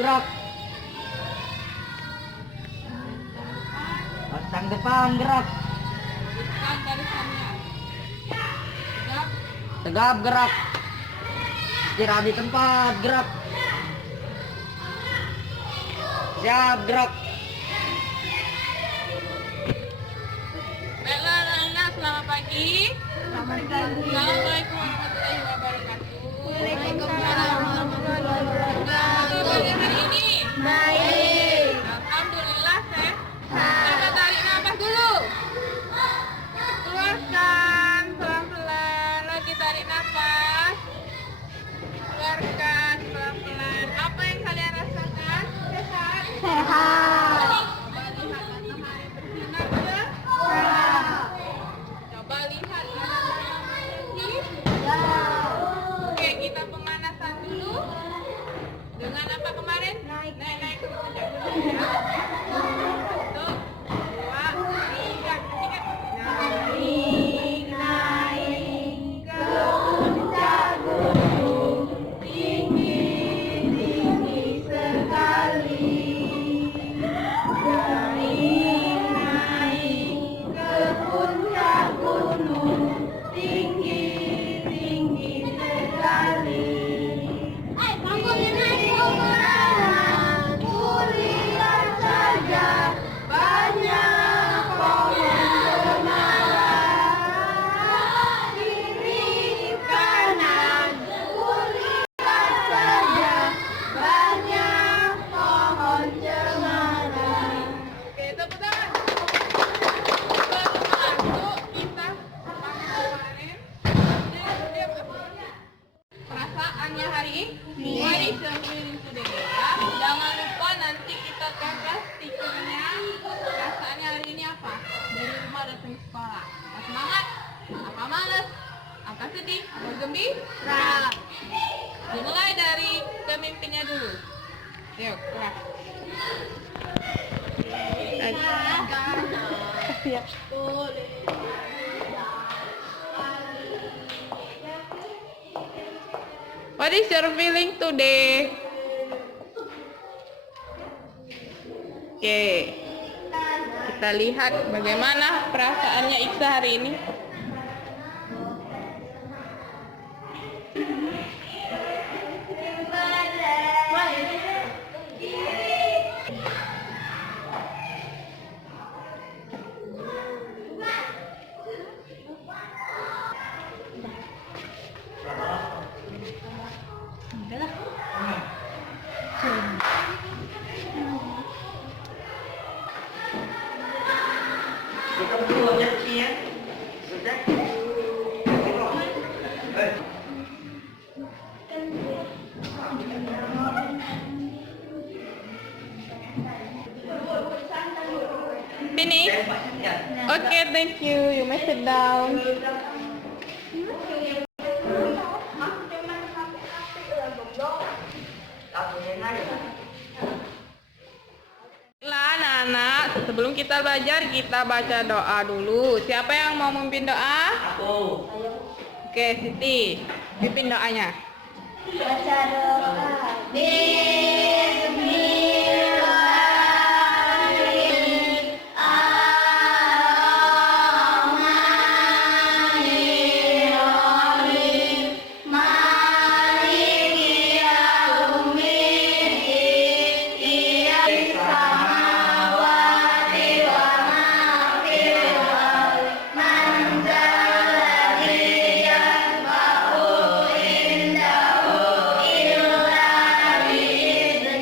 gerak. Batang depan gerak. Teruskan barisannya. Tegap. Tegap gerak. Istirahat di tempat gerak. Siap gerak. Baiklah anak-anak, selamat pagi. Assalamualaikum warahmatullahi wabarakatuh. Waalaikumsalam warahmatullahi wabarakatuh. Pagi hari ini Baik. alhamdulillah sehat. Coba tarik nafas dulu. Keluarkan pelan-pelan. Lagi tarik nafas. Keluarkan pelan-pelan. Apa yang kalian rasakan? Sehat? Sehat. Coba lihat matahari bersinar ke? Coba lihat matahari. Oke, kita pemanasan dulu. Dengan apa kemarin? Naik ke puncak dulu ya. 1, 2, 3. Ingat. Naik ke puncak gunung. Tinggi sekali. Naik ke puncak gunung. Tinggi sekali. Kulihat saja banyak pohon cemara. Kiri kanan kulihat saja banyak pohon cemara. Oke, tepuk tangan. Masuk kita kemarin. Perasaannya hari ini? Hari Senin today ya. Jangan lupa nanti kita gagas stikernya. Perasaannya hari ini apa? Dari rumah datang ke sekolah. Apa semangat? Apa males? Apa sedih? Apa gembira? Dimulai dari pemimpinnya dulu. Yuk, kelas. Siap. What is your feeling today? Oke, kita lihat bagaimana perasaannya Iksa hari ini. Finish? Okay, thank you. You may sit down. Baiklah anak-anak, sebelum kita belajar kita baca doa dulu. Siapa yang mau memimpin doa? Aku. Oke, Siti, pimpin doanya. Baca doa. Bismillahirrahmanirrahim. Maliki yaumiddin. Iyyaka samawati wa ma fil ardi. Man dzalladzi yashfa'u indahu illa bi'idznihi.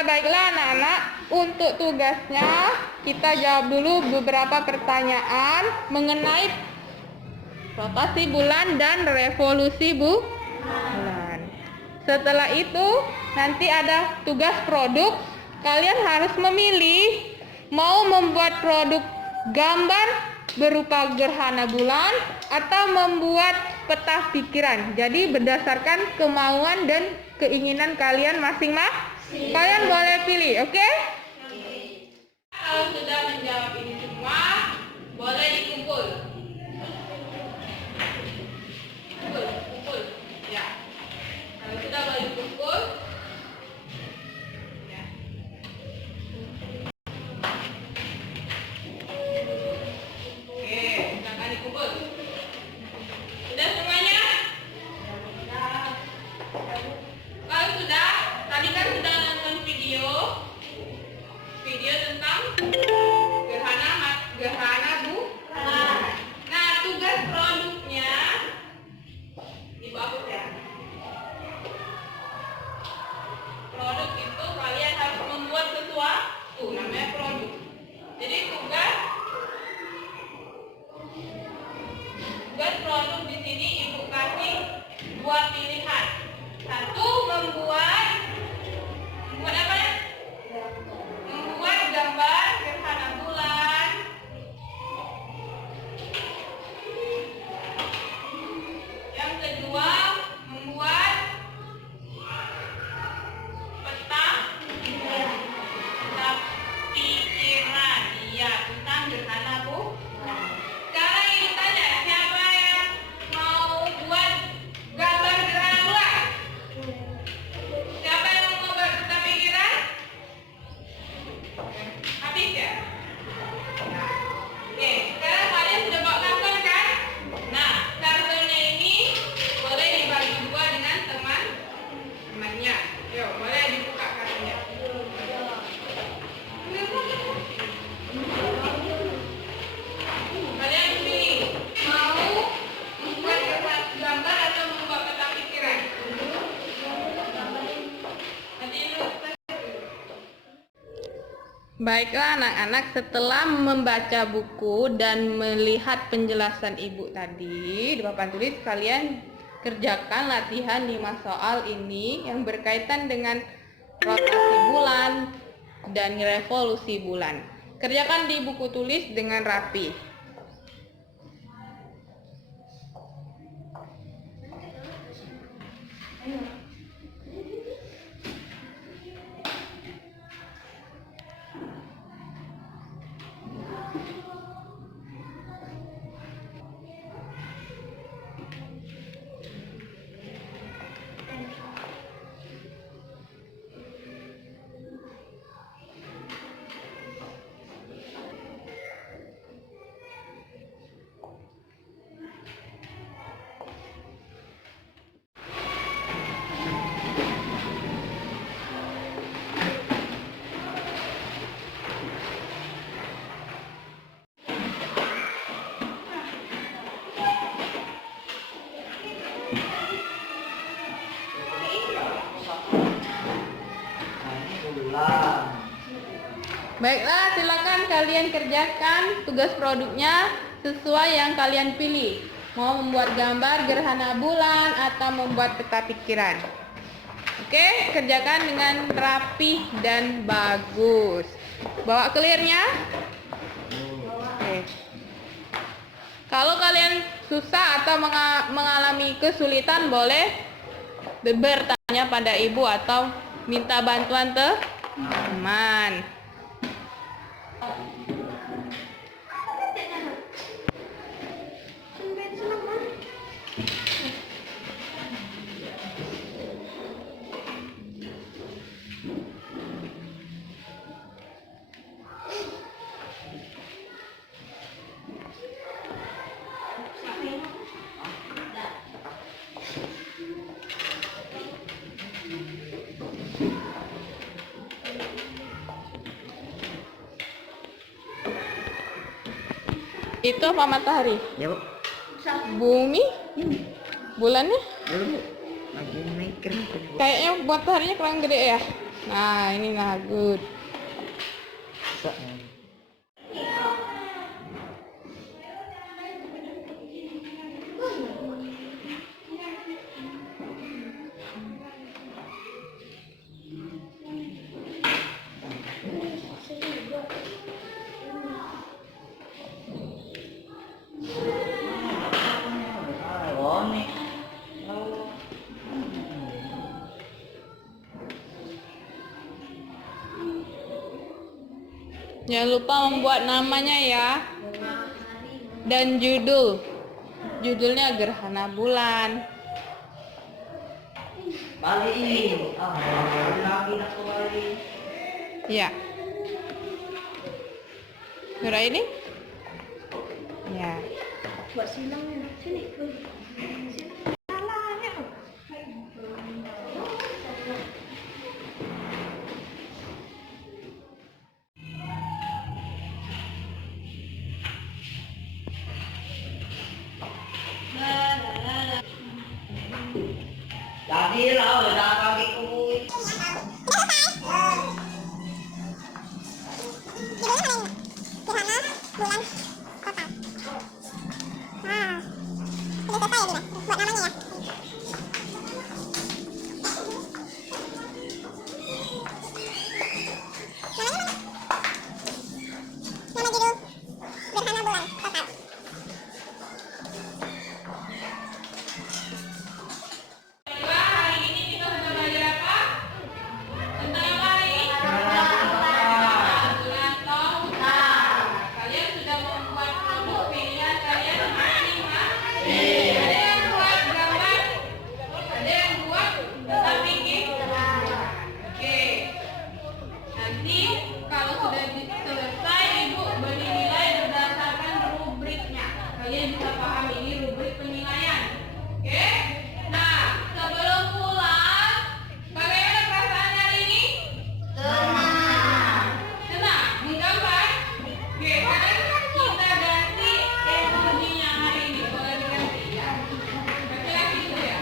Nah, baiklah anak-anak, untuk tugasnya kita jawab dulu beberapa pertanyaan mengenai rotasi bulan dan revolusi bulan. Setelah itu, nanti ada tugas produk. Kalian harus memilih mau membuat produk gambar berupa gerhana bulan atau membuat peta pikiran. Jadi berdasarkan kemauan dan keinginan kalian masing-masing. Kalian boleh pilih, oke? Kalau sudah menjawab ini semua, boleh dikumpul. Kumpul. Ya. Kalau sudah boleh dikumpul. Ya. Oke, silakan dikumpul. Sudah semuanya? Kalau sudah, tadi kan sudah nonton video tentang gerhana bulan. Nah, tugas produknya Ibu hapus ya. Produk itu kalian harus membuat sesuatu, namanya produk. Jadi tugas produk di sini Ibu kasih dua pilihan. Satu, membuat apa ya? Membuat gambar gerhana bulan. Yang kedua, membuat peta pikiran. Iya, tentang gerhana bulan. Sekarang ini tanya, siapa yang mau buat gambar gerhana bulan? Siapa yang mau buat peta pikiran? Habis ya? Nah, oke, sekarang kalian sudah bawa karton kan? Nah, kartonnya ini boleh dibagi dua dengan teman-temannya. Yuk, boleh dibuka kartonnya. Kalian pilih, mau membuat gambar atau membuat peta pikiran? Baiklah anak-anak, setelah membaca buku dan melihat penjelasan ibu tadi di papan tulis, kalian kerjakan latihan 5 soal ini yang berkaitan dengan rotasi bulan dan revolusi bulan. Kerjakan di buku tulis dengan rapi. Baiklah, silakan kalian kerjakan tugas produknya sesuai yang kalian pilih. Mau membuat gambar gerhana bulan atau membuat peta pikiran. Oke, kerjakan dengan rapi dan bagus. Bawa clearnya. Oke. Kalau kalian susah atau mengalami kesulitan, boleh bertanya pada ibu atau minta bantuan teman. Itu apa matahari? Ya, Bu. Bumi? Bulannya? Belum, Bu. Lagi mikir. Kayaknya mataharinya kurang gede ya. Nah, ini nah good. Jangan lupa membuat namanya ya. Dan judul. Judulnya Gerhana Bulan. Bali ini. Lagi nak ke Bali. Ya. Sudah ini? Ya. Buat silang sini. Jadi lah udah kaki kuy. Hari ini kita sudah belajar apa? Tentang apa hari ini? Bulan Tauhid. Kalian sudah membuat produk pilihan kalian masing-masing. Ada yang buat gambar, ada yang buat tentang bikin. Oke. Nanti kalau sudah selesai, ibu beri nilai berdasarkan rubriknya. Kalian bisa paham ini rubrik penilaian. Oke? Nah, sebelum pulang, bagaimana perasaan hari ini? Tenang, menggambar. Oke, sekarang kita ganti energinya hari ini. Boleh diganti ya. Laki-laki dulu ya.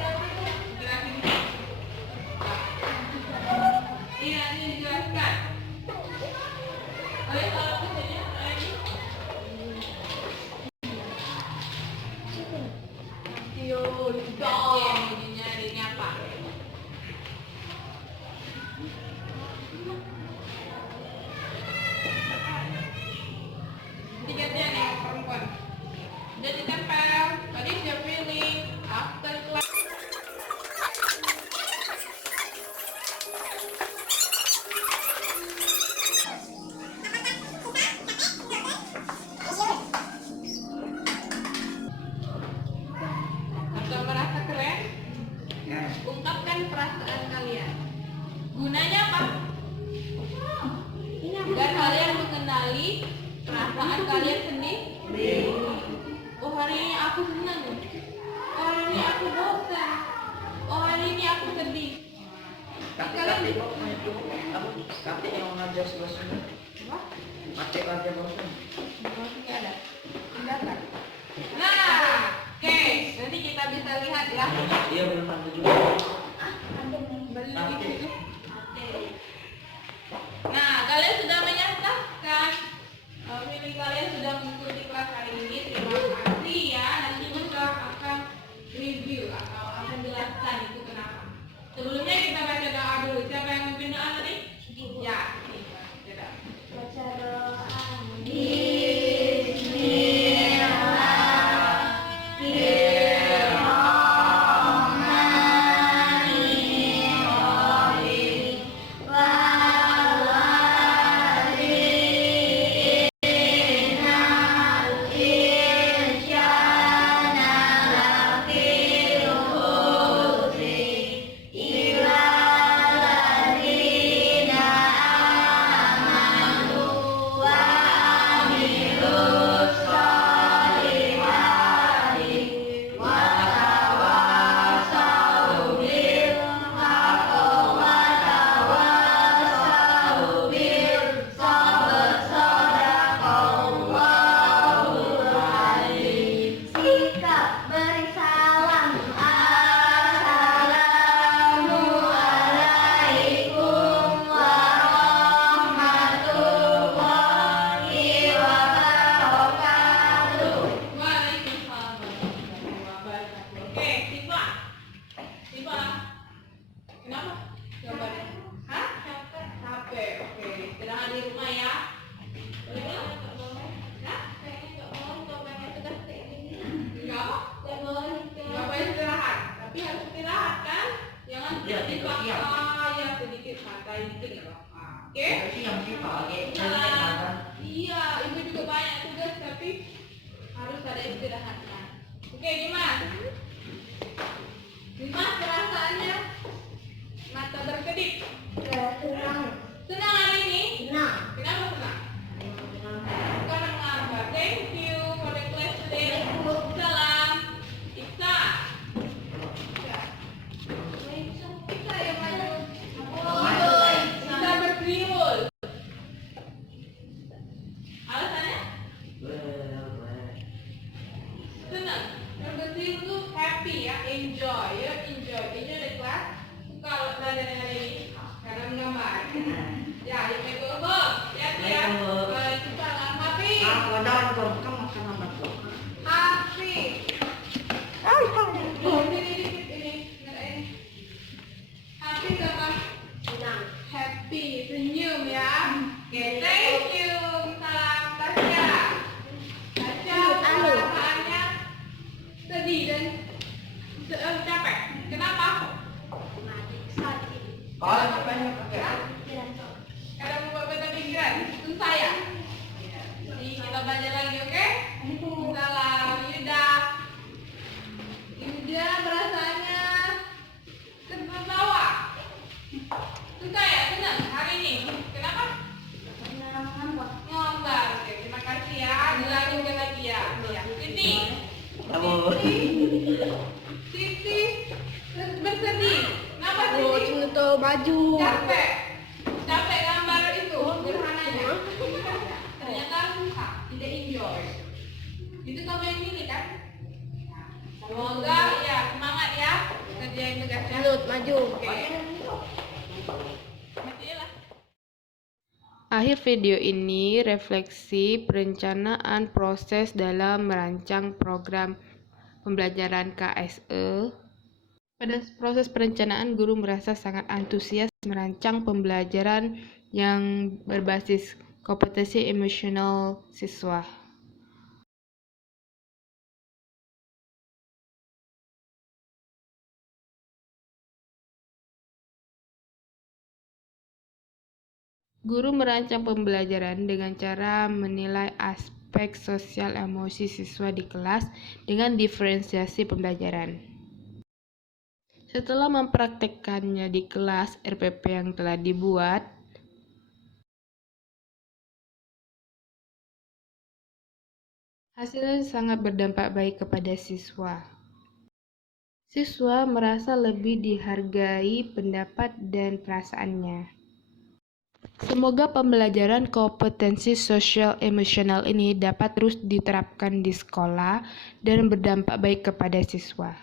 Laki-laki dulu. Ini nanti dijelaskan. Oleh salah satunya lagi. Ganti energinya hari ini apa? Gantian ya perempuan. Jadi tempel. Tadi siap pilih. After class. Atau merasa keren? Ungkapkan perasaan kalian. Gunanya apa? Agar kalian mengenali perasaan kalian sendiri. Oh, hari ini aku senang. Oh, hari ini aku bosan. Oh, hari ini aku sedih. Kakek yang ngajar bosan. Apa? Kakek ngajar bosan. Ini ada. Tindakan. Nah, oke. Nanti kita bisa lihat ya. Iya belum panggil juga. Balik lagi dulu. Nah, kalian sudah menyatakan pilih kalian sudah mengikuti kelas hari ini. Terima kasih ya. Nanti kita akan review atau akan jelaskan itu kenapa. Sebelumnya kita baca doa dulu. Siapa yang memimpin doa tadi? Ya, kita baca doa. tapi harus ada istirahatnya. Oke, Dimas. Dimas, perasaannya mata berkedip. Senang. Senang hari ini? Senang. Kenapa senang? Karena mengapa? Thank you for the class today. Salam. Iksa. Ya. Iksa yang maju. Iksa berkriul. Alasannya? Senang. Yang berkriul itu happy ya, enjoy ya, enjoy the class. Kalau belajar hari ini karena menggambar. Ya, you may go home. Ya, ya. Waalaikumsalam. Happy. Ako daw ko kamu kan nomor ko. Happy. Ini. Happy apa? Senang. Happy. Senyum ya. Oke, thank you. Salam Tasya. Tasya, perasaannya sedih dan capek. Kenapa? Sakit. Oh, pengen pakai. Karena membuat beta pikiran. Susah ya? Jadi kita belajar lagi, oke? Salam Yuda. Yuda perasaannya tertawa. Susah ya? Senang hari ini? Kenapa? Ngombar. Oke, terima kasih ya. Dilanjutkan lagi ya. Ya, Siti. Kamu. Siti bersedih. Kenapa Siti? Contoh baju. Capek. Capek gambar itu gerhananya. Ternyata susah, tidak enjoy. Itu kamu yang pilih kan? Semoga ya semangat ya kerjain tugasnya. Maju. Oke. Matilah. Akhir video ini refleksi perencanaan proses dalam merancang program pembelajaran KSE. Pada proses perencanaan, guru merasa sangat antusias merancang pembelajaran yang berbasis kompetensi emosional siswa. Guru merancang pembelajaran dengan cara menilai aspek sosial emosi siswa di kelas dengan diferensiasi pembelajaran. Setelah mempraktekkannya di kelas RPP yang telah dibuat, hasilnya sangat berdampak baik kepada siswa. Siswa merasa lebih dihargai pendapat dan perasaannya. Semoga pembelajaran kompetensi sosial emosional ini dapat terus diterapkan di sekolah dan berdampak baik kepada siswa.